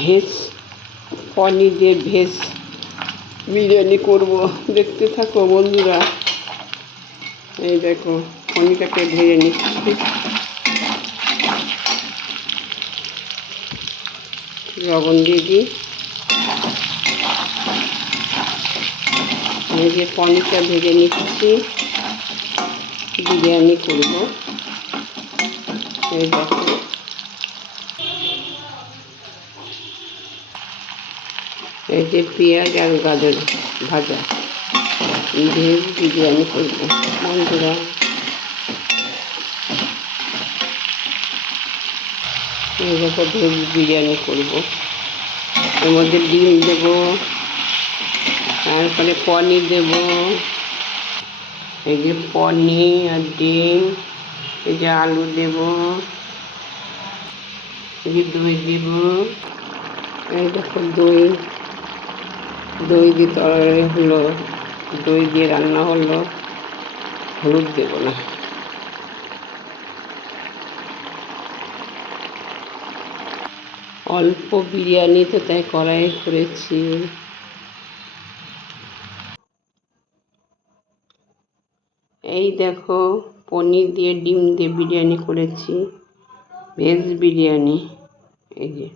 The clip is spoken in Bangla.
ভেজ পনির দিয়ে ভেজ বিরিয়ানি করব, দেখতে থাকো বন্ধুরা। এই দেখো পনিরটাকে ভেজে নিচ্ছি, লবণ দিয়ে দিই। এই যে পনিরটা ভেজে নিচ্ছি, বিরিয়ানি করব। এই দেখো এই যে পেঁয়াজ আর গাজর ভাজা, ভেজ বিরিয়ানি করব বন্ধুরা। এই দেখো ভেজ বিরিয়ানি করব, এর মধ্যে ডিম দেব, তারপরে পনির দেব। এই যে পনির আর ডিম, এই যে আলু দেব, এই যে দই দেব। এই দেখো দই দিয়ে তরকারি হলো, দই দিয়ে রান্না হলো। হলুদ দেব না। অল্প বিরিয়ানি তো তাই কড়াই করেছি। এই দেখো পনির দিয়ে ডিম দিয়ে বিরিয়ানি করেছি, ভেজ বিরিয়ানি। এই যে